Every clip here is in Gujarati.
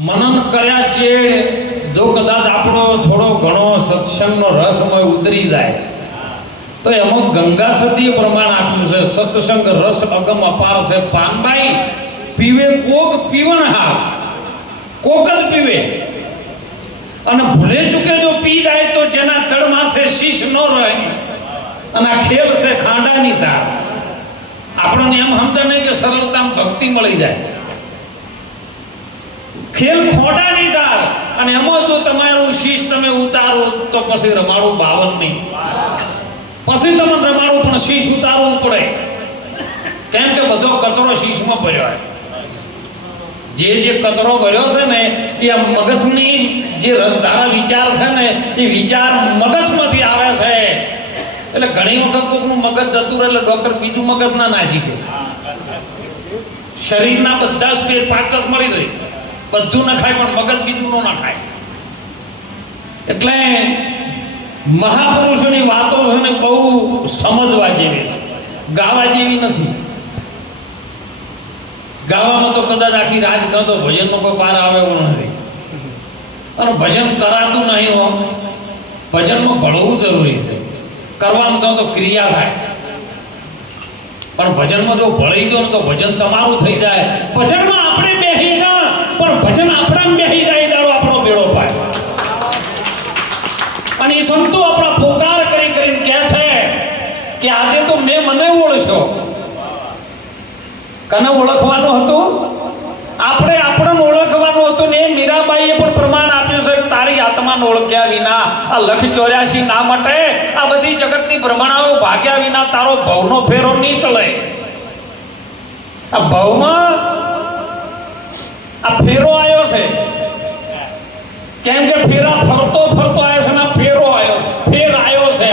મનન કર્યા ચેડ જો કદાચ આપણો થોડો ઘણો સત્સંગનો રસમય ઉતરી જાય તો એમાં ગંગા સતીએ પ્રમાણ આપ્યું છે સત્સંગ રસ અગમ અપાર છે પાનબાઈ પીવે કોક પીવણહાર કોક જ પીવે અને ભૂલે ચૂકે જો પી જાય તો જેના તળ માથે શીશ ન રહે અને આ ખેલ છે ખાંડાની તાર આપણને એમ સમજે નહીં કે સરળતામાં ભક્તિ મળી જાય ખેલ ખોડાની તાર અને એમાં જો તમારું શીશ તમે ઉતારો તો પછી રમાડું 52 નહીં પછી તમને રમાડું પણ શીશ ઉતારવું પડે કેમ કે બધો કચરો શીશમાં ભર્યો છે જે કચરો ભર્યો છે ને એ મગજની જે રસધારા વિચાર છે ને એ વિચાર મગજમાંથી આવે છે એટલે ઘણી વખત કોકનું મગજ જતું રહે એટલે ડોક્ટર બીજું મગજ ના નાસી શરીરના બધા સ્પેસ પાર્ટસ મળી રહે બધું ન ખાય પણ મગજ બીજું ન ખાય એટલે મહાપુરુષોની વાતો છે ને બહુ સમજવા જેવી છે ગાવા જેવી નથી ગાવામાં તો કદાચ આખી રાત ગાતો ભજનનો કોઈ પાર આવે એવું નથી અને ભજન કરાતું નહીં હો ભજનમાં ભળવું જરૂરી છે કરવામાં તો ક્રિયા થાય પણ ભજનમાં જો ભળી જો તો ભજન તમારું થઈ જાય ભજનમાં આપણે બેહી ના પણ ભજન આપણા બેહી જાય દાડો આપણો બેડો પાય અને એ સંતો આપણા પોકાર કરી કરીને કહે છે કે આજે તો મને ઓળખો કને ઓળખવાનું હતું આપણે આપણને ઓળખવાનું હતું ને મીરાબાઈએ પણ પ્રમાણ આપ્યું છે તારી આત્માને ઓળખ્યા વિના આ લખ 84 ના માટે આ બધી જગતની ભ્રમણાઓ ભાગ્યા વિના તારો ભવનો ફેરો નહીં ટળે આ ભવમાં આ ફેરો આવ્યો છે કેમ કે ફેરા ફરતો આવ્યો છે ને ફેર આવ્યો છે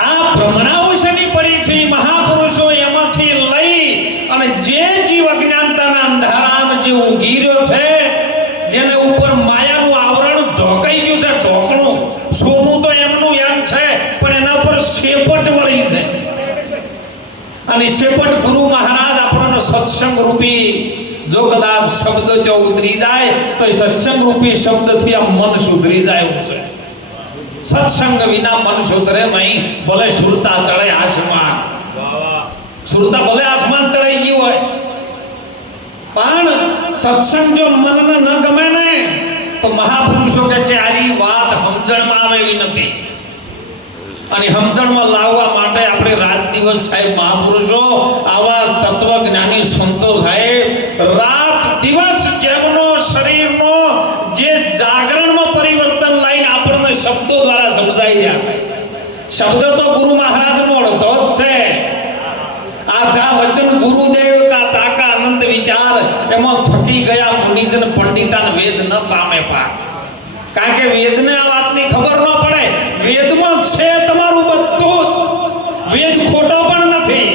આ ભ્રમણાઓ શની પડી છે મહાપુરુષો એમાંથી લઈ અને જે જીવ અજ્ઞાનતાના અંધારામાં જે ઊંઘી રહ્યો છે જેને ઉપર માયાનું આવરણ ઢોકાઈ ગયું છે ઢોકણું સોનું તો એમનું એમ છે પણ એના પર શેપટ વળી છે અને શેપટ ગુરુ મહારાજ આપણને સત્સંગ રૂપી જો કદાચ શબ્દ જો ઉતરી જાય તો એ સત્સંગ રૂપી શબ્દથી આ મન સુધરી જાય એવું છે સત્સંગ વિના મન સુધરે નહીં ભલે સુરતા ચડે આસમાન સુરતા ભલે આસમાન ચડાઈ ગયું હોય પણ સત્સંગ જો મનને ન ગમે ને તો મહાપુરુષો કે આરી વાત સમજણમાં આવે એવી નથી અને સમજણમાં લાવવા માટે આપણે રાત દિવસ સાહેબ મહાપુરુષો આવા તત્વજ્ઞાની સંતો સાહેબ રાત દિવસ જેમનો શરીરનો જે જાગરણમાં પરિવર્તન લાઈને આપણને શબ્દો દ્વારા સમજાઈ રહ્યા શબ્દ તો ગુરુ મહારાજનો અડધો જ છે આધા વચન ગુરુદેવ કા તાકા અનંત વિચાર એમાં થકી ગયા મુનિજન પંડિતાન વેદ ન પામે પાર કારણ કે વેદને આ વાતની ખબર ન પડે વેદમાં છે તમારું બધું જ વેદ ખોટો પણ નથી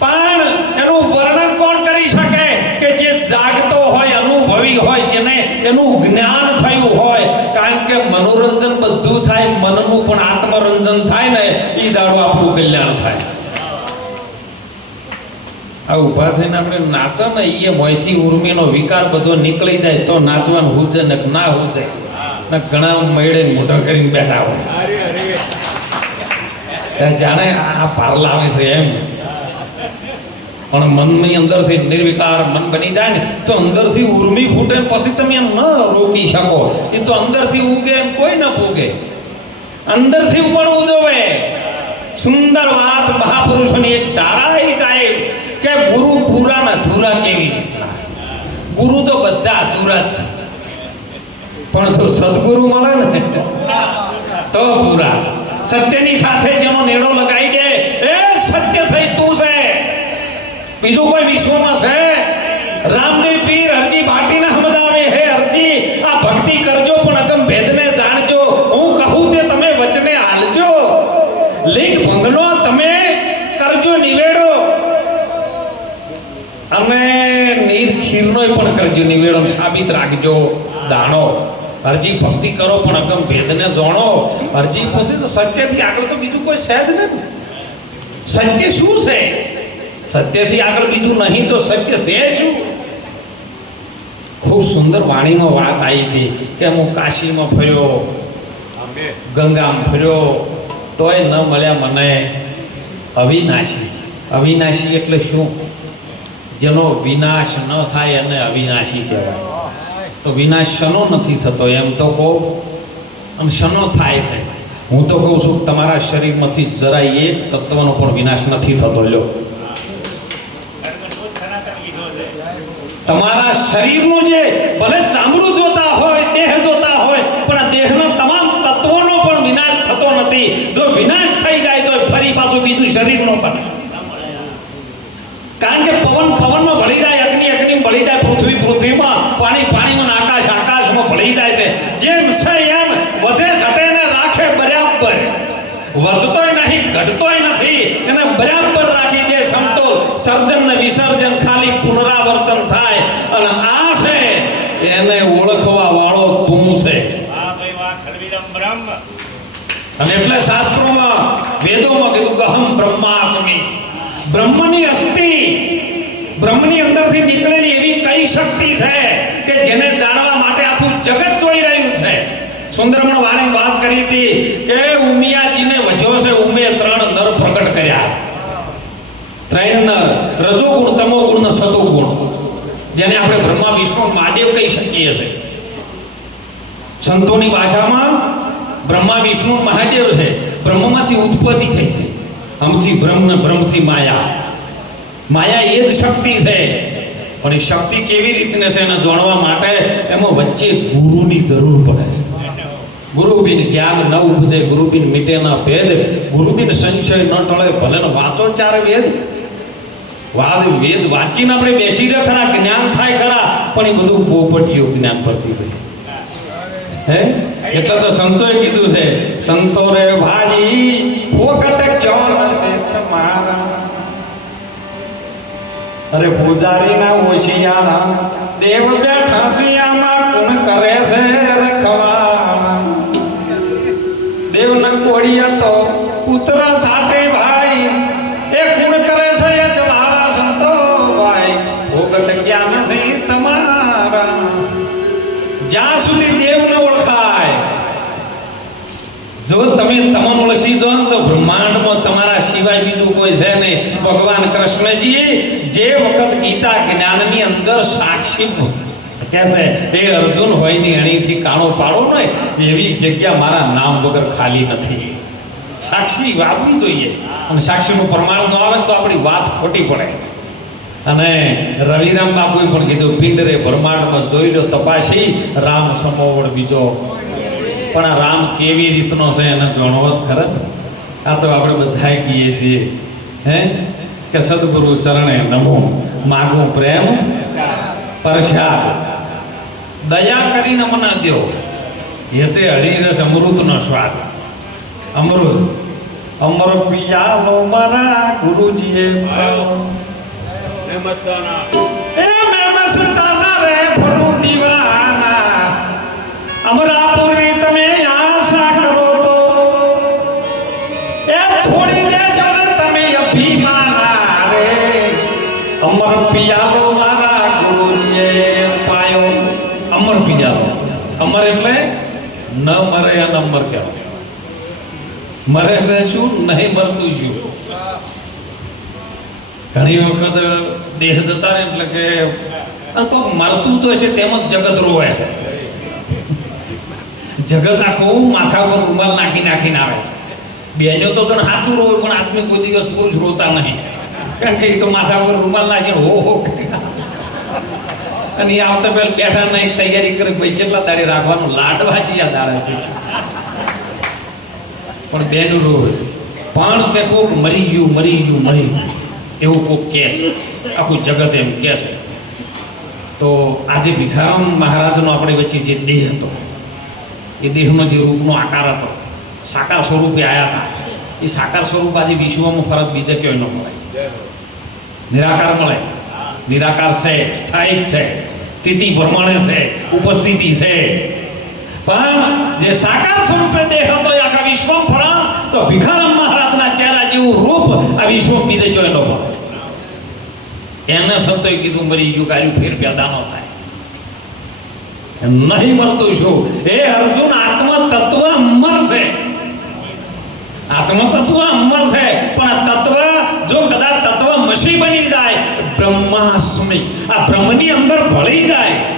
પણ એનું વર્ણન કોણ કરી શકે કે જે જાગતો હોય અનુભવી હોય જેને એનું જ્ઞાન થયું હોય કારણ કે મનોરંજન બધું થાય મનનું પણ આત્મરંજન થાય ને એ દાડો આપણું કલ્યાણ થાય આ ઊભા થઈને આપણે નાચો ને એ મોયથી ઉર્મીનો વિકાર બધો નીકળી જાય તો નાચવાનું હુજે ને ના હુજે ને ઘણા મેળે મોઢા કરીને બેઠા હોય જાણે આ પારલા આવે છે એમ પણ મનની અંદરથી નિર્વિકાર મન બની જાય ને તો અંદરથી ઉર્મી ફૂટે ને પછી તમે એમ ન રોકી શકો એ તો અંદરથી ઉગે કોઈ ન પૂગે અંદરથી પણ ઉજવે સુંદર વાત મહાપુરુષોની એક ધારાઈ જાય કે ગુરુ પૂરા ને અધૂરા કેવી રીતના ગુરુ તો બધા અધૂરા જ છે પણ જો સદગુરુ મળે ને તો પૂરા સત્યની સાથે જેનો નેડો લગાઈ દે એ સત્ય સહિત તું છે બીજું કોઈ વિશ્વમાં છે રામદેવ પીર હરજી ભાટીને સમજાવે હે હરજી આ ભક્તિ કરજો પણ અગમ ભેદને જાણજો હું કહું તે તમે વચને હાલજો લીક ભંગનો તમે કરજો નિવેડો અને નીર ખીરનોય પણ કરજો નિવેડો સાબિત રાખજો દાણો હરજી ભક્તિ કરો પણ અગમ ભેદને જાણો હરજી પછી તો સત્યથી આગળ તો બીજું કોઈ છે જ નથી સત્ય શું છે સત્યથી આગળ બીજું નહીં તો સત્ય છે શું? ખૂબ સુંદર વાણીમાં વાત આવી હતી કે હું કાશીમાં ફર્યો, ગંગામાં ફર્યો, તોય ન મળ્યા મને અવિનાશી. અવિનાશી એટલે શું? જેનો વિનાશ ન થાય એને અવિનાશી કહેવાય. તો વિનાશ શનો નથી થતો એમ તો કહો, અને શનો થાય છે? હું તો કહું છું તમારા શરીરમાંથી જરાય એક તત્વનો પણ વિનાશ નથી થતો. લો, તમારા શરીરનું જે ભલે ચામડું જોતા હોય, દેહ જોતા હોય, પણ આ દેહના તમામ તત્વોનો પણ વિનાશ થતો નથી. જો વિનાશ થઈ જાય તો ફરી પાછું બીજું શરીરનો બને. કારણ કે પવન પવનમાં ભળી જાય, અગ્નિ અગ્નિમાં ભળી જાય, પૃથ્વી પૃથ્વીમાં, પાણી પાણીમાં, આકાશ આકાશમાં ભળી જાય છે. જેમ છે એમ વધે ઘટે ને રાખે બરાબર. વધતોય નહીં, ઘટતોય નથી, એને બરાબર રાખી દે સમતોલ. સર્જન ને વિસર્જન ખાલી પુનરાવર્તન થાય. અને આ છે એને ઓળખવા વાળો તું છે. અને એટલે શાસ્ત્રોમાં, વેદોમાં કીધું ગહમ બ્રહ્માસ્મિ. બ્રહ્મની અસ્થિ, બ્રહ્મની અંદરથી નીકળેલી એવી કઈ શક્તિ છે કે જેને જાણવા માટે આખું જગત જોઈ રહ્યું છે. સુંદરમણ વાણી વાત કરી હતી કે ઉમિયાજીને વજો છે ઉમે 3 નર પ્રગટ કર્યા. 3 નર, રજોગુણ, તમોગુણ ને સતોગુણ, જેને આપણે બ્રહ્મા વિષ્ણુ મહાદેવ કહી શકીએ છીએ. સંતોની ભાષામાં બ્રહ્મા વિષ્ણુ મહાદેવ છે. બ્રહ્મમાંથી ઉત્પત્તિ થઈ છે. અમથી બ્રહ્મ ને બ્રહ્મથી માયા. માયા એ જ શક્તિ છે. પણ એ શક્તિ કેવી રીતને છે એને જાણવા માટે એમાં વચ્ચે ગુરુની જરૂર પડે છે. ગુરુ બિન જ્ઞાન ન ઉપજે, ગુરુ બિન મિટે ન ભેદ, ગુરુ બિન સંશય ન ટળે. ભલે ને વાંચો 4 વેદ, વેદ વાંચીને આપણે બેસી રહે ખરા, જ્ઞાન થાય ખરા, પણ એ બધું પોપટીયું જ્ઞાન પરથી હોય. હે એટલે તો સંતોએ કીધું છે, સંતો રે ભાજી ફોકટ ક્યો નસે તમારા. અરે પૂજારી ના ઓશિયાણા, દેવ બેઠા સિયામાં કોણ કરે છે રખવા. દેવ ન કોડીએ તો પુત્ર સાથે ભાઈ, એ કોણ કરે છે એ જવાળા સંતો ભાઈ. ફોકટ ક્યાં નથી તમારા. જ્યાં સુધી દેવ ન ઓળખાય, જો તમે તમામ ઓળખી દો તો બ્રહ્માંડમાં તમારા સિવાય બીજું કોઈ છે નહીં. ભગવાન કૃષ્ણજી જે વખત ગીતા જ્ઞાનની અંદર સાક્ષી કે છે એ અર્જુન હોય ની અણીથી કાણો પાડો ને એવી જગ્યા મારા નામ વગર ખાલી નથી. સાક્ષી વાપરવી જોઈએ. અને સાક્ષીનું પ્રમાણ ન આવે તો આપણી વાત ખોટી પડે. અને રવિરામ બાપુએ પણ કીધું, પિંડરે બ્રહ્માંડમાં જોઈ લો તપાસી, રામ સમોવડ બીજો. પણ આ રામ કેવી રીતનો છે એને જાણવો જ ખરા. આ તો આપણે બધા કહીએ છીએ હે કે સદગુરુ ચરણે નમો, માગું પ્રેમ પ્રસાદ, દયા કરીને મને દો, હેતે હરિરસ અમૃતનો સ્વાદ. અમૃત અમર પિયાલો મારા ગુરુજીએ અમરાપુરી તમે આશા કરો તો એ છોડી દેજો ને તમે અભિમાના રે. અમર પિયાલો મારા ગુરુજીએ પાયો. અમર પિયાલો, અમર એટલે ન મરે અને અમર કહેવાય. મરે છે શું, નહીં મરતું શું. ઘણી વખત દેહ જતા રહે એટલે કે મરતું તો છે તેમ જ જગત રોવે છે. જગત આખું માથા ઉપર રૂમાલ નાખીને આવે છે. બેનો તો તને સાચું રોવે, પણ આદમી કોઈ દિવસ પુરુષ રોતા નહીં. કારણ કે એ તો માથા ઉપર રૂમાલ નાખીને હો અને એ આવતા પહેલા બેઠા નહીં, તૈયારી કરે ભાઈ કેટલા દાડે રાખવાનું, લાડવા ચિયા દાડે છે. પણ બેનું રોવે પણ કે કોક મરી ગયું એવું કોક કહે છે. આખું જગત એમ કહે છે. તો આજે ભિખારામ મહારાજનો આપણે વચ્ચે જે દેહ હતો, એ દેહનો જે રૂપનો આકાર હતો, સાકાર સ્વરૂપે આવ્યા હતા, એ સાકાર સ્વરૂપ આજે વિશ્વમાં ફરક બીજે ક્યાંય ન મળે. નિરાકાર મળે. નિરાકાર છે, સ્થાયિક છે, સ્થિતિ પ્રમાણે છે, ઉપસ્થિતિ છે. પણ જે સાકાર સ્વરૂપે દેહ હતો એ આખા વિશ્વમાં ફરા તો ભિખારામ મહારાજના ચહેરા જેવું રૂપ આ વિશ્વ બીજે ક્યાંય ન મળે. એને સંતોએ કીધું મરી ગયું કાર્યું ફેર પેદા ન થાય નહીં મરતું શું એ અર્જુન આત્મ તત્વ અમર છે આત્મ તત્વ અમર છે પણ આ તત્વ જો કદાચ તત્વ મસી બની જાય બ્રહ્માસ્મિ આ બ્રહ્મની અંદર ભળી જાય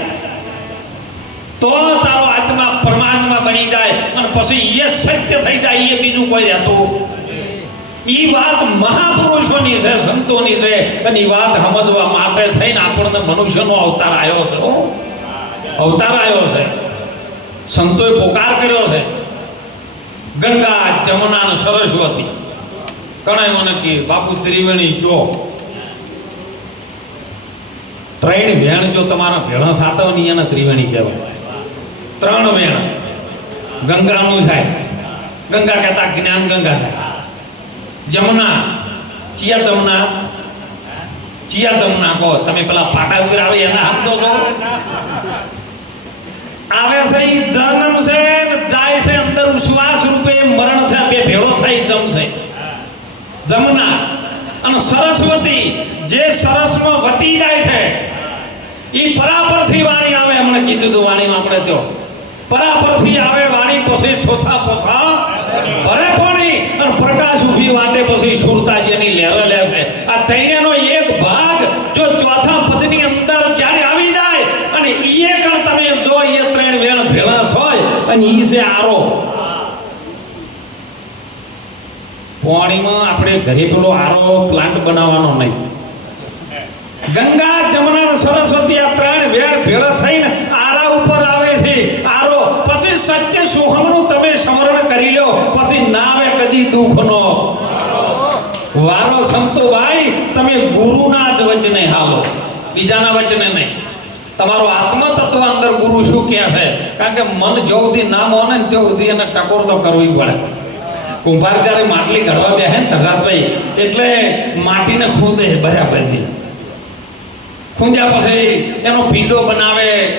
તો તારો આત્મા પરમાત્મા બની જાય અને પછી એ સત્ય થઈ જાય એ બીજું કોઈ રહેતું ઈ વાત મહાપુરુષોની છે સંતોની છે અને ઈ વાત સમજવા માટે થઈને આપણને મનુષ્યનો અવતાર આવ્યો છે અવતાર આવ્યો છે સંતોએ પોકાર કર્યો છે ગંગા જમુના અને સરસ્વતી કણાય મને કે બાપુ ત્રિવેણી જો ત્રણ વેણ જો તમારા ભેળા થતા હોય ને એને ત્રિવેણી કહેવાય ત્રણ વેણ ગંગાનું થાય ગંગા કહેતા જ્ઞાન ગંગા થાય જમુના ચિયા જમુના કહો તમે પેલા પાટા ઉપર આવે એના સમજો છો આવે છે ઈ જન્મ છે ને જાય છે અંદર શ્વાસ રૂપે મરણ છે બે ભેળો થઈ જમશે જમુના અને સરસ્વતી જે સરસમાં વતી જાય છે ઈ પરાપરથી વાણી આવે હમણે કીધું તું વાણીમાં આપણે ત્યો પરાપરથી આવે વાણી પછી થોથા પોથા ભરે પાણી અને પ્રકાશ ઉભી વાટે પછી સુરતા જેની લહેર લે છે આ તૈણેનો એક ભાગ જો ચોથા પદની અંદર જ્યારે આવી જાય અને એ કણ તમે જો એ ત્રણ વેણ ભેળા થાય અને ઈ છે આરો પાણીમાં આપણે ઘરે પેલો આરો પ્લાન્ટ બનાવવાનો નહીં ગંગા જમુના સરસ્વતી આ ત્રણ વેણ ભેળા થઈને આરા ઉપર આવે છે આરો પછી સત્ય સોહમનું તમે સ્મરણ કરી લો પછી ના આવે કદી દુઃખનો વારો સંતો ભાઈ તમે ગુરુના જ વચને હાલો બીજાના વચને નહીં તમારો આત્મ તત્વ અંદર ગુરુ શું કહે છે કારણ કે મન જો સુધી ના મોને ને ત્યાં સુધી એને ટકોર તો કરવી પડે કુંભાર જ્યારે માટલી ઘડવા બેસે ને ધરાભાઈ એટલે માટીને ખૂંદે બરાબરથી ખૂંદ્યા પછી એનો પીંડો બનાવે